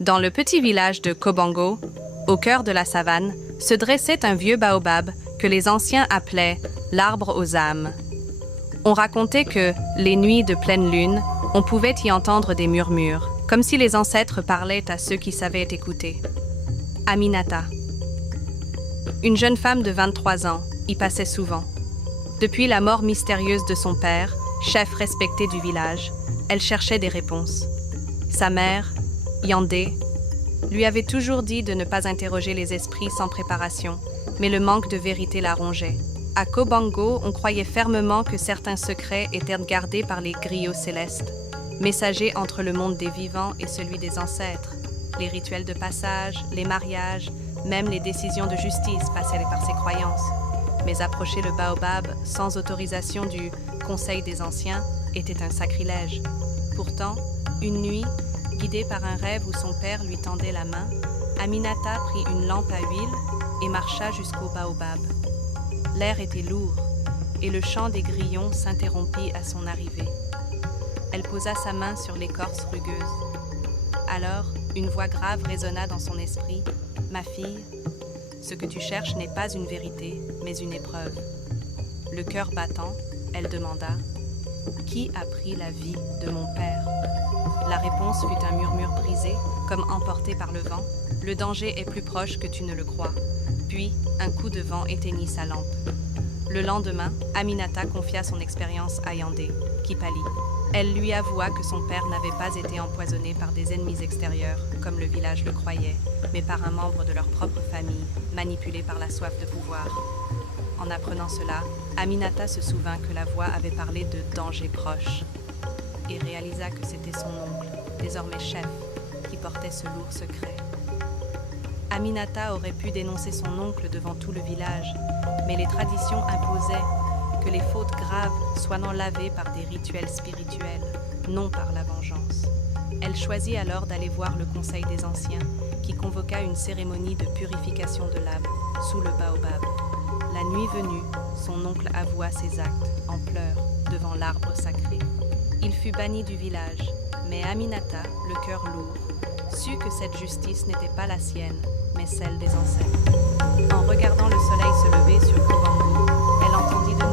Dans le petit village de Kobango, au cœur de la savane, se dressait un vieux baobab que les anciens appelaient l'arbre aux âmes. On racontait que, les nuits de pleine lune, on pouvait y entendre des murmures, comme si les ancêtres parlaient à ceux qui savaient écouter. Aminata. Une jeune femme de 23 ans y passait souvent. Depuis la mort mystérieuse de son père, chef respecté du village, elle cherchait des réponses. Sa mère, Yandé, lui avait toujours dit de ne pas interroger les esprits sans préparation, mais le manque de vérité la rongeait. À Kobango, on croyait fermement que certains secrets étaient gardés par les griots célestes, messagers entre le monde des vivants et celui des ancêtres. Les rituels de passage, les mariages, même les décisions de justice passaient par ces croyances. Mais approcher le baobab sans autorisation du Conseil des Anciens était un sacrilège. Pourtant, une nuit, guidée par un rêve où son père lui tendait la main, Aminata prit une lampe à huile et marcha jusqu'au baobab. L'air était lourd et le chant des grillons s'interrompit à son arrivée. Elle posa sa main sur l'écorce rugueuse. Alors, une voix grave résonna dans son esprit. « Ma fille, ce que tu cherches n'est pas une vérité, mais une épreuve. » Le cœur battant, elle demanda « Qui a pris la vie de mon père ?» La réponse fut un murmure brisé, comme emporté par le vent. « Le danger est plus proche que tu ne le crois. » Puis, un coup de vent éteignit sa lampe. Le lendemain, Aminata confia son expérience à Yandé, qui pâlit. Elle lui avoua que son père n'avait pas été empoisonné par des ennemis extérieurs, comme le village le croyait, mais par un membre de leur propre famille, manipulé par la soif de pouvoir. En apprenant cela, Aminata se souvint que la voix avait parlé de danger proche et réalisa que c'était son oncle, désormais chef, qui portait ce lourd secret. Aminata aurait pu dénoncer son oncle devant tout le village, mais les traditions imposaient que les fautes graves soient non lavées par des rituels spirituels, non par la vengeance. Elle choisit alors d'aller voir le Conseil des Anciens, qui convoqua une cérémonie de purification de l'âme sous le baobab. La nuit venue, son oncle avoua ses actes en pleurs devant l'arbre sacré. Il fut banni du village, mais Aminata, le cœur lourd, sut que cette justice n'était pas la sienne, mais celle des ancêtres. En regardant le soleil se lever sur Kobango, elle entendit de